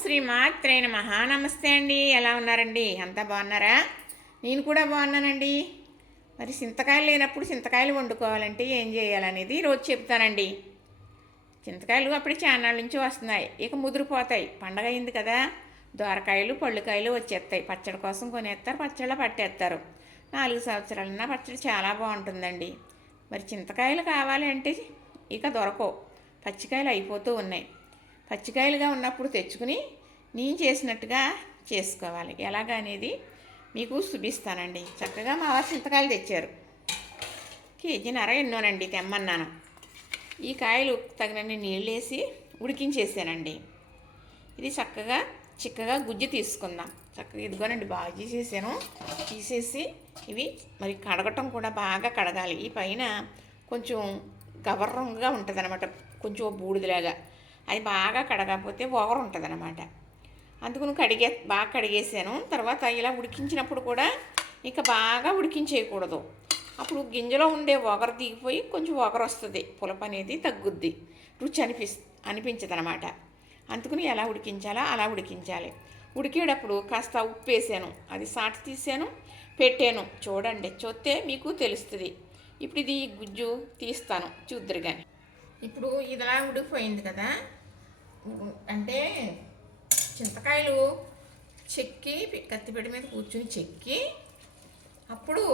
శ్రీ మాత్రే నమః. నమస్తే అండి. ఎలా ఉన్నారండి? అంతా బాగున్నారా? నేను కూడా బాగున్నానండి. మరి చింతకాయలు లేనప్పుడు చింతకాయలు వండుకోవాలంటే ఏం చేయాలనేది ఈరోజు చెప్తానండి. చింతకాయలు అప్పుడు చాన్నాళ్ళ నుంచి వస్తున్నాయి, ఇక ముదిరిపోతాయి. పండగ అయింది కదా, దోరకాయలు పళ్ళుకాయలు వచ్చేస్తాయి. పచ్చడి కోసం కొనేస్తారు, పచ్చళ్ళ పట్టేస్తారు. 4 సంవత్సరాలన్నా పచ్చడి చాలా బాగుంటుందండి. మరి చింతకాయలు కావాలి అంటే ఇక దొరకవు, పచ్చికాయలు అయిపోతూ ఉన్నాయి. పచ్చికాయలుగా ఉన్నప్పుడు తెచ్చుకుని నేను చేసినట్టుగా చేసుకోవాలి. ఎలాగ అనేది మీకు చూపిస్తానండి. చక్కగా మా వారు చింతకాయలు తెచ్చారు, కేజీన్నర ఎన్నోనండి తెమ్మన్నాను. ఈ కాయలు తగినన్ని నీళ్ళు వేసి ఉడికించేసానండి. ఇది చక్కగా చిక్కగా గుజ్జు తీసుకుందాం. చక్కగా ఇదిగోనండి బాగా తీసేసి ఇవి మరి కడగటం కూడా బాగా కడగాలి. ఈ పైన కొంచెం గవర్రంగా ఉంటుంది అనమాట, కొంచెం బూడిదలాగా. అది బాగా కడగకపోతే ఓవర్ ఉంటుంది అనమాట. అందుకు బాగా కడిగేసాను. తర్వాత ఇలా ఉడికించినప్పుడు కూడా ఇక బాగా ఉడికించేయకూడదు. అప్పుడు గింజలో ఉండే ఒగరు దిగిపోయి కొంచెం ఒగరు వస్తుంది, పులప అనేది తగ్గుద్ది, రుచి అనిపించదు అనమాట. అందుకని ఎలా ఉడికించాలో అలా ఉడికించాలి. ఉడికేటప్పుడు కాస్త ఉప్పు వేసాను, అది సాటు తీసాను, పెట్టాను. చూడండి, చూస్తే మీకు తెలుస్తుంది. ఇప్పుడు ఇది గుజ్జు తీస్తాను, చూద్దరు కానీ. ఇప్పుడు ఇదిలా ఉడికిపోయింది కదా, అంటే చింతకాయలు చెక్కి కత్తిపెట్టి మీద కూర్చుని చెక్కి అప్పుడు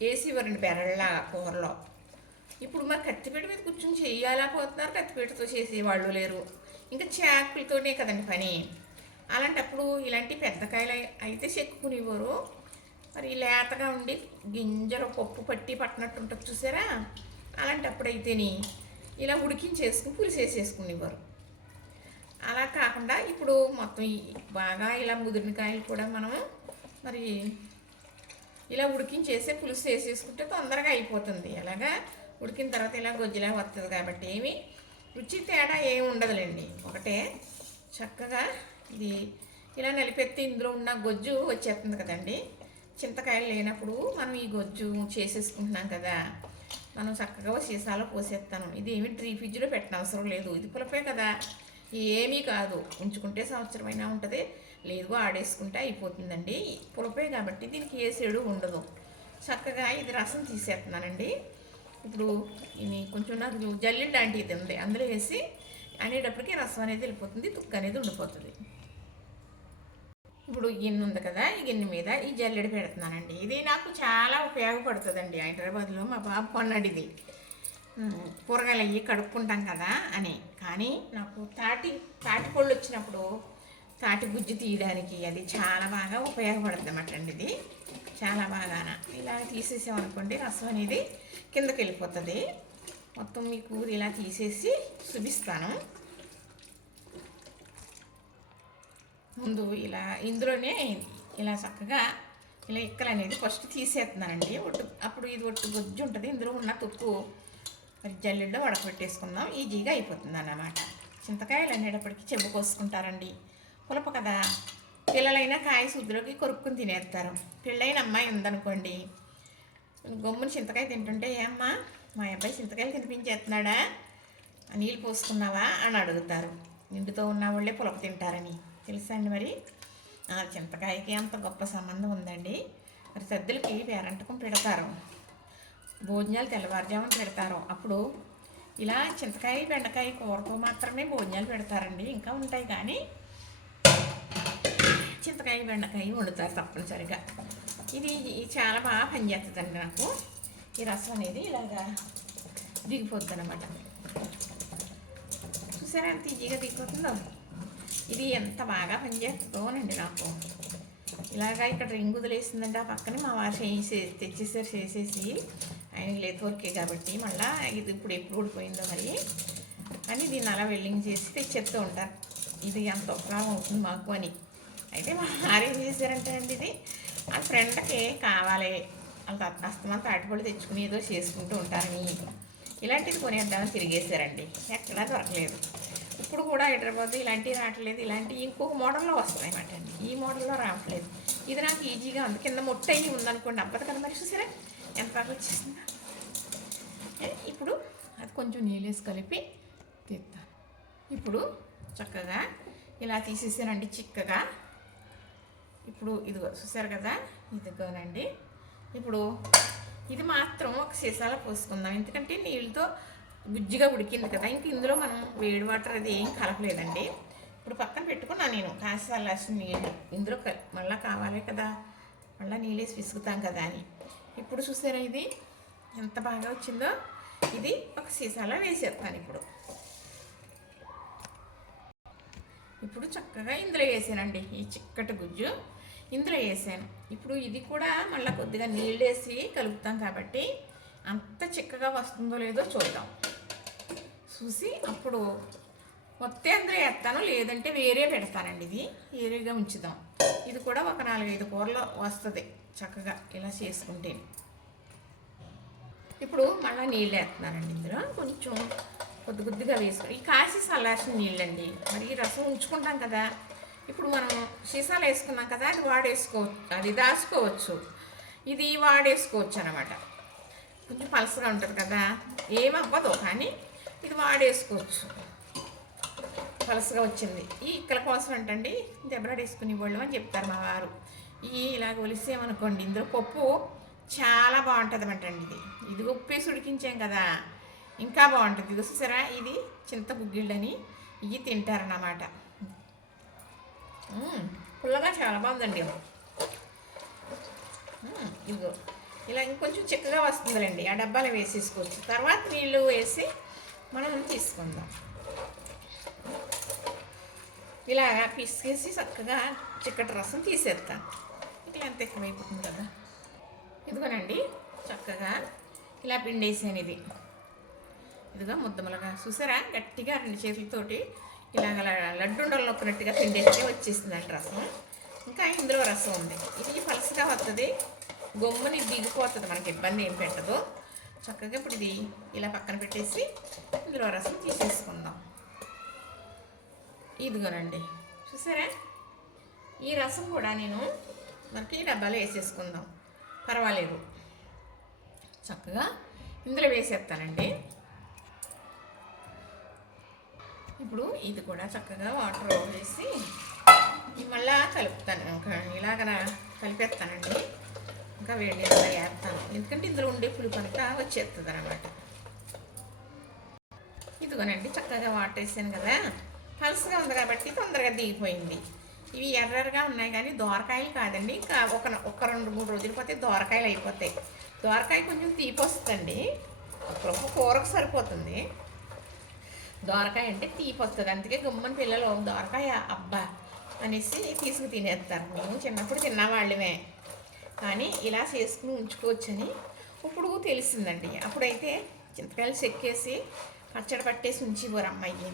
వేసేవారండి బెరళ్ళ కూరలో. ఇప్పుడు మరి కత్తిపెట్టి మీద కూర్చుని చేయలేకపోతున్నారు, కత్తిపెట్టుతో చేసేవాళ్ళు లేరు, ఇంకా చాకులతోనే కదండి పని. అలాంటప్పుడు ఇలాంటి పెద్ద కాయలు అయితే చెక్కుకునేవారు. మరి లేతగా ఉండి గింజలు పప్పు పట్టినట్టు ఉంటుంది చూసారా, అలాంటప్పుడు అయితేని ఇలా ఉడికించేసుకుని పులుసు వేసేసుకునేవారు. అలా కాకుండా ఇప్పుడు మొత్తం బాగా ఇలా ముదిరిన కాయలు కూడా మనం మరి ఇలా ఉడికించేసే పులుసు వేసేసుకుంటే తొందరగా అయిపోతుంది. అలాగా ఉడికిన తర్వాత ఇలా గొజ్జులా వస్తుంది కాబట్టి ఏమి రుచి తేడా ఏమి ఉండదులేండి, ఒకటే. చక్కగా ఇది ఇలా నలిపెత్తి ఇందులో ఉన్న గొజ్జు వచ్చేస్తుంది కదండి. చింతకాయలు లేనప్పుడు మనం ఈ గొజ్జు చేసేసుకుంటున్నాం కదా, మనం చక్కగా సీసాలో పోసేస్తాను. ఇది ఏమి ఫ్రిడ్జ్లో పెట్టిన అవసరం లేదు, ఇది పులపే కదా, ఏమీ కాదు. ఉంచుకుంటే సంవత్సరమైనా ఉంటుంది, లేదు ఆడేసుకుంటే అయిపోతుందండి. పులపే కాబట్టి దీనికి ఏ సేడు ఉండదు. చక్కగా ఇది రసం తీసేస్తున్నానండి. ఇప్పుడు ఇది కొంచెం నాకు జల్లిడి లాంటిది ఉంది, అందులో వేసి అనేటప్పటికీ రసం అనేది వెళ్ళిపోతుంది, తుక్కు అనేది ఉండిపోతుంది. ఇప్పుడు గిన్నె ఉంది కదా, ఈ గిన్నె మీద ఈ జల్లెడ పెడుతున్నానండి. ఇది నాకు చాలా ఉపయోగపడుతుందండి. హైదరాబాద్లో మా బాబు కొన్నాడు ఇది, కూరగాయలు అయ్యి కడుక్కుంటాం కదా అని. కానీ నాకు తాటి పళ్ళు వచ్చినప్పుడు తాటి గుజ్జు తీయడానికి అది చాలా బాగా ఉపయోగపడుతుంది అన్నమాట అండి. ఇది చాలా బాగా ఇలా తీసేసామనుకోండి, రసం అనేది కిందకి వెళ్ళిపోతుంది. మొత్తం మీకు ఇలా తీసేసి చూపిస్తాను. ముందు ఇలా ఇందులోనే ఇలా చక్కగా ఇలా ఇక్కలు అనేది ఫస్ట్ తీసేస్తున్నానండి. అప్పుడు ఇది ఒట్టు గుజ్జు ఉంటుంది, ఇందులో ఉన్న తుక్కు మరి జల్లెల్లో వడకపెట్టేసుకుందాం, ఈజీగా అయిపోతుంది అన్నమాట. చింతకాయలు అనేటప్పటికీ చెంబు కోసుకుంటారండి, పులప కదా. పిల్లలైనా కాయ శుద్ధిలోకి కొరుక్కుని తినేస్తారు. పెళ్ళైన అమ్మాయి ఉందనుకోండి, గమ్ముని చింతకాయ తింటుంటే, ఏమ్మా మా అబ్బాయి చింతకాయలు తినిపించేస్తున్నాడా, నీళ్ళు పోసుకున్నావా అని అడుగుతారు. నిండుతో ఉన్న వాళ్ళే పులప తింటారని తెలుసా అండి. మరి చింతకాయకి అంత గొప్ప సంబంధం ఉందండి. మరి సద్దులకి పేరంటకం పెడతారు, భోజనాలు తెల్లవారుజామున పెడతారు. అప్పుడు ఇలా చింతకాయ బెండకాయ కూరతో మాత్రమే భోజనాలు పెడతారండి, ఇంకా ఉంటాయి కానీ చింతకాయ బెండకాయ వండుతారు తప్పనిసరిగా. ఇది చాలా బాగా పనిచేస్తుందండి నాకు. ఈ రసం అనేది ఇలాగా దిగిపోద్ది అనమాట. చూసారా ఎంత ఈజీగా దిగిపోతుందో. ఇది ఎంత బాగా పనిచేస్తుందోనండి నాకు. ఇలాగా ఇక్కడ రింగ్ వదిలేసిందంటే ఆ పక్కన మా వారు తెచ్చేసారు, చేసేసి. ఆయన లేత వర్కే కాబట్టి మళ్ళీ ఇది ఇప్పుడు ఎప్పుడు ఊడిపోయిందో మరి అని దీన్ని అలా వెల్డింగ్ చేసి తెచ్చేస్తూ ఉంటారు. ఇది అంత ఉపకారం అవుతుంది మాకు అని. అయితే మా వారు ఏం చేశారంటే అండి, ఇది ఆ ఫ్రెండ్కి కావాలి, వాళ్ళ అస్తమానం తాటిపళ్ళు తెచ్చుకుని ఏదో చేసుకుంటూ ఉంటారని ఇలాంటిది కొనేద్దామని తిరిగేశారండి. ఎక్కడా దొరకలేదు. ఇప్పుడు కూడా హైదరాబాద్ ఇలాంటివి రావట్లేదు, ఇలాంటివి ఇంకొక మోడల్లో వస్తాయి అన్నమాట అండి. ఈ మోడల్లో రావట్లేదు. ఇది నాకు ఈజీగా ఉంది. కింద ముట్ట అయ్యి ఉందనుకోండి, అబ్బదు కదా మరి. చూసారా ఎంత బాగా వచ్చేసిందా. ఇప్పుడు అది కొంచెం నీళ్ళు వేసి కలిపి తీస్తాను. ఇప్పుడు చక్కగా ఇలా తీసేసానండి చిక్కగా. ఇప్పుడు ఇదిగో చూసారు కదా, ఇదిగోనండి. ఇప్పుడు ఇది మాత్రం ఒక సీసాలో పోసుకుందాం, ఎందుకంటే నీళ్ళతో గుజ్జుగా ఉడికింది కదా. ఇంక ఇందులో మనం వేడి వాటర్ అది ఏం కలపలేదండి. ఇప్పుడు పక్కన పెట్టుకున్నాను నేను కాసాల్సిన నీళ్ళు. ఇందులో మళ్ళీ కావాలి కదా, మళ్ళీ నీళ్ళు వేసి విసుగుతాం కదా అని. ఇప్పుడు చూసారా ఇది ఎంత బాగా వచ్చిందో. ఇది ఒక సీసాలో వేసేస్తాను. ఇప్పుడు చక్కగా ఇందులో వేసానండి ఈ చిక్కటి గుజ్జు ఇందులో వేసాను. ఇప్పుడు ఇది కూడా మళ్ళీ కొద్దిగా నీళ్ళు వేసి కలుపుతాం కాబట్టి అంత చిక్కగా వస్తుందో లేదో చూద్దాం. చూసి అప్పుడు మొత్తం అందులో వేస్తాను, లేదంటే వేరే పెడతానండి. ఇది వేరేగా ఉంచుదాం. ఇది కూడా ఒక 4-5 కూరలు వస్తుంది చక్కగా ఇలా చేసుకుంటే. ఇప్పుడు మళ్ళీ నీళ్ళు వేస్తున్నానండి. ఇందులో కొంచెం కొద్దిగా వేసుకొని ఈ కాసి చల్లార్చిన నీళ్ళండి. మరి ఈ రసం ఉంచుకుంటాం కదా, ఇప్పుడు మనం సీసాలు వేసుకున్నాం కదా, అది వాడేసుకోవచ్చు, అది దాచుకోవచ్చు, ఇది వాడేసుకోవచ్చు అనమాట. కొంచెం పలసగా ఉంటుంది కదా, ఏమవ్వదు, కానీ ఇది వాడేసుకోవచ్చు. పలసగా వచ్చింది ఈ ఇక్కల కోసం అంటండి దెబ్బలాడేసుకునే వాళ్ళు అని చెప్తారు మా వారు. ఇలాగ ఒలిసేమనుకోండి, ఇందులో పప్పు చాలా బాగుంటుంది అంటండి. ఇది ఉప్పేసి ఉడికించాం కదా, ఇంకా బాగుంటుంది. ఇది చూసారా, ఇది చింతగుగ్గిళ్ళని ఇవి తింటారన్నమాట. పుల్లగా చాలా బాగుందండి. ఇదిగో ఇలా ఇంకొంచెం చిక్కగా వస్తుందిలేండి. ఆ డబ్బాలో వేసేసుకోవచ్చు, తర్వాత నీళ్ళు వేసి మనం తీసుకుందాం. ఇలా పిసికేసి చక్కగా చిక్కటి రసం తీసేస్తాను. ఇట్లా ఎంత ఎక్కువైపోతుంది కదా. ఇదిగోనండి చక్కగా ఇలా పిండేసాను. ఇదిగో ముద్దములుగా చూసారా, గట్టిగా 2 చేతులతోటి ఇలాగ లడ్డుండలు నొక్కినట్టుగా పిండేస్తే వచ్చేసిందండి రసం. ఇంకా ఇందులో రసం ఉంది. ఇది పలసగా వస్తుంది, గొమ్ముని దిగిపోతుంది, మనకి ఇబ్బంది ఏం పెట్టదు. చక్కగా ఇప్పుడు ఇది ఇలా పక్కన పెట్టేసి ఇందులో రసం తీసేసుకుందాం. ఇదిగోనండి చూసారా, ఈ రసం కూడా నేను మనకి డబ్బాలో వేసేసుకుందాం, పర్వాలేదు. చక్కగా ఇందులో వేసేస్తానండి. ఇప్పుడు ఇది కూడా చక్కగా వాటర్ వేసి మళ్ళా కలుపుతాను. ఇంకా ఇలాగ కలిపేస్తానండి. ఇంకా వేడి నీళ్ళలో వేస్తాను, ఎందుకంటే ఇందులో ఉండే పులుపంతా వచ్చేస్తుంది అనమాట. ఇదిగోనండి చక్కగా వాటర్ వేసాను కదా, పలుసుగా ఉంది కాబట్టి తొందరగా దిగిపోయింది. ఇవి ఎర్రగా ఉన్నాయి కానీ దోరకాయలు కాదండి. ఇంకా ఒక 2-3 రోజులు పోతే దోరకాయలు అయిపోతాయి. దోరకాయ కొంచెం తీపి వస్తుందండి, కూరకు సరిపోతుంది. దోరకాయ అంటే తీపి వస్తుంది, అందుకే గుమ్మని పిల్లలు దోరకాయ అబ్బా అనేసి తీసుకు తినేస్తారు. మేము చిన్నప్పుడు తిన్నవాళ్ళమే, కానీ ఇలా చేసుకుని ఉంచుకోవచ్చని ఇప్పుడు తెలిసిందండి. అప్పుడైతే చింతకాయలు చెక్కేసి పచ్చడి పట్టేసి ఉంచిపోరు అమ్మాయి.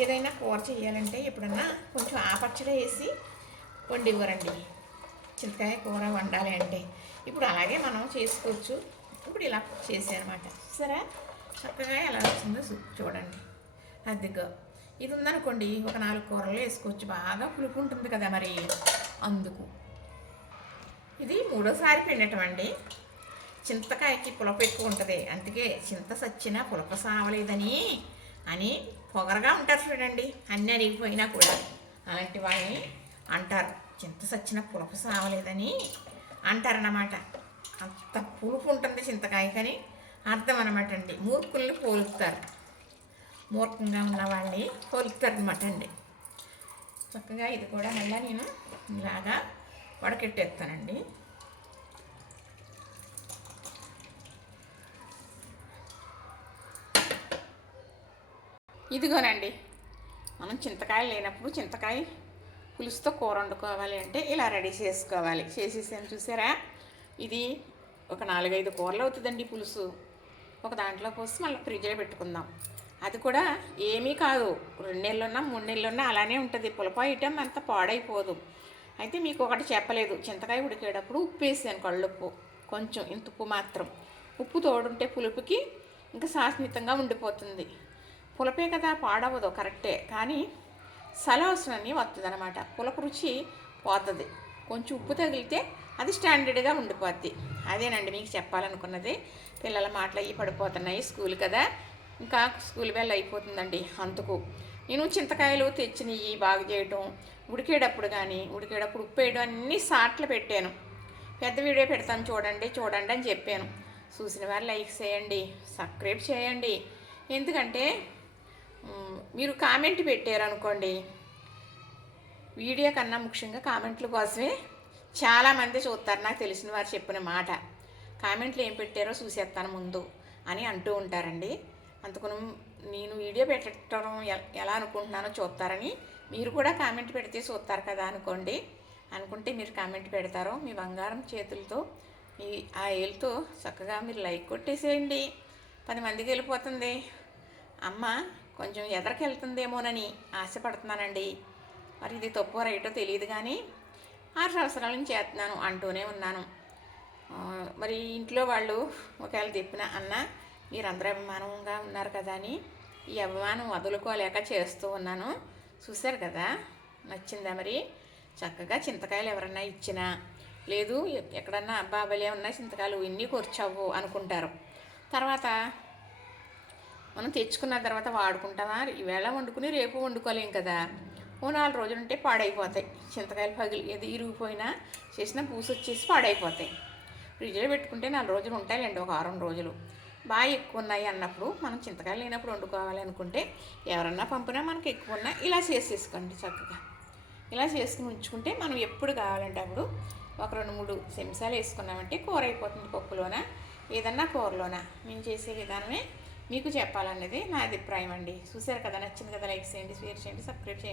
ఏదైనా కూర చేయాలంటే ఎప్పుడన్నా కొంచెం ఆ పచ్చడి వేసి వండివ్వరండి, చింతకాయ కూర వండాలి అంటే. ఇప్పుడు అలాగే మనం చేసుకోవచ్చు. ఇప్పుడు ఇలా చేసానమాట. సరే చక్కగా ఎలా వచ్చిందో చూడండి. అదిగో ఇది ఉందనుకోండి, ఒక 4 కూరలు వేసుకోవచ్చు. బాగా పులుపు ఉంటుంది కదా, మరి అందుకు ఇది 3వ సారి పిండటం అండి. చింతకాయకి పులప ఎక్కువ ఉంటుంది, అందుకే చింత సచ్చినా పులప సావలేదని అని పొగరగా ఉంటారు చూడండి. అన్నీ అరిగిపోయినా కూడా అలాంటి వాళ్ళని అంటారు, చింత సచ్చిన పులప సావలేదని అంటారన్నమాట. అంత పులుపు ఉంటుంది చింతకాయ కానీ అర్థం అనమాట అండి. మూర్ఖుల్ని పోలుస్తారు, మూర్ఖంగా ఉన్న వాళ్ళని పోలుస్తారు అనమాట అండి. చక్కగా ఇది కూడా మళ్ళీ నేను ఇలాగా వడకెట్టేస్తానండి. ఇదిగోనండి, మనం చింతకాయలు లేనప్పుడు చింతకాయ పులుసుతో కూర వండుకోవాలి అంటే ఇలా రెడీ చేసుకోవాలి. చేసేసాను చూసారా, ఇది ఒక 4-5 కూరలు అవుతుందండి పులుసు. ఒక దాంట్లో పోసి మళ్ళీ ఫ్రిడ్జ్లో పెట్టుకుందాం. అది కూడా ఏమీ కాదు, 2 నెలలున్నా 3 నెలలున్నా అలానే ఉంటుంది. పులప ఐటెం అంత పాడైపోదు. అయితే మీకు ఒకటి చెప్పలేదు, చింతకాయ ఉడికేటప్పుడు ఉప్పు వేసాను, కళ్ళుప్పు కొంచెం, ఇంత ఉప్పు మాత్రం. ఉప్పు తోడుంటే పులుపుకి ఇంకా శాశ్వతంగా ఉండిపోతుంది. పులపే కదా, పాడవదు, కరెక్టే, కానీ సలవసనని వస్తుంది అనమాట. పులపు రుచి పోతుంది. కొంచెం ఉప్పు తగిలితే అది స్టాండర్డ్గా ఉండిపోద్ది. అదేనండి మీకు చెప్పాలనుకున్నది. పిల్లల మాటలు అవి పడిపోతున్నాయి, స్కూల్ కదా, ఇంకా స్కూల్ బెల్ అయిపోతుందండి. అందుకు నేను చింతకాయలు తెచ్చినవి బాగు చేయటం, ఉడికేటప్పుడు ఉప్పు వేయడం అన్నీ సాట్లు పెట్టాను. పెద్ద వీడియో పెడతాను చూడండి చూడండి అని చెప్పాను. చూసిన వారు లైక్ చేయండి, సబ్స్క్రైబ్ చేయండి. ఎందుకంటే మీరు కామెంట్ పెట్టారనుకోండి, వీడియో కన్నా ముఖ్యంగా కామెంట్ల కోసమే చాలామంది చూస్తారు. నాకు తెలిసిన వారు చెప్పిన మాట, కామెంట్లు ఏం పెట్టారో చూసేస్తాను ముందు అని అంటూ ఉంటారండి. అందుకని నేను వీడియో పెట్టడం ఎలా అనుకుంటున్నానో చూస్తారని మీరు కూడా కామెంట్ పెడితే చూస్తారు కదా అనుకుంటే మీరు కామెంట్ పెడతారో మీ బంగారం చేతులతో మీ ఆ ఏళ్ళతో చక్కగా మీరు లైక్ కొట్టేసేయండి. 10 మందికి వెళ్ళిపోతుంది. అమ్మ కొంచెం ఎదరికెళ్తుందేమోనని ఆశపడుతున్నానండి. మరి ఇది తప్పు రైటో తెలియదు కానీ 6 సంవత్సరాల నుంచి చేస్తున్నాను అంటూనే ఉన్నాను. మరి ఇంట్లో వాళ్ళు ఒకవేళ చెప్పిన అన్న మీరందరూ అభిమానంగా ఉన్నారు కదా అని ఈ అభిమానం వదులుకోలేక చేస్తూ ఉన్నాను. చూశారు కదా, నచ్చిందా? మరి చక్కగా చింతకాయలు ఎవరన్నా ఇచ్చినా, లేదు ఎక్కడన్నా అబ్బాబలే ఉన్నా చింతకాయలు ఇన్ని కూర్చావు అనుకుంటారు. తర్వాత మనం తెచ్చుకున్న తర్వాత వాడుకుంటామా? ఈవేళ వండుకుని రేపు వండుకోలేం కదా. ఓ 4 రోజులు ఉంటే పాడైపోతాయి. చింతకాయలు ఏది ఇరిగిపోయినా చేసిన పూసి వచ్చేసి పాడైపోతాయి. ఫ్రిడ్జ్లో పెట్టుకుంటే 4 రోజులు ఉంటాయండి, ఒక 6 రోజులు. బాగా ఎక్కువ ఉన్నాయి అన్నప్పుడు మనం చింతకాయలు లేనప్పుడు వండుకోవాలి అనుకుంటే ఎవరన్నా పంపినా మనకి ఎక్కువ ఉన్నా ఇలా చేసేసుకోండి. చక్కగా ఇలా చేసుకుని ఉంచుకుంటే మనం ఎప్పుడు కావాలంటే అప్పుడు ఒక 2-3 చెంచాలు వేసుకున్నామంటే కూర అయిపోతుంది. పప్పులోన ఏదన్నా కూరలోన మేము చేసే విధానమే మీకు చెప్పాలన్నది నా అభిప్రాయం అండి. చూసారు కదా, నచ్చింది కదా, లైక్ చేయండి, షేర్ చేయండి, సబ్స్క్రైబ్ చేయండి.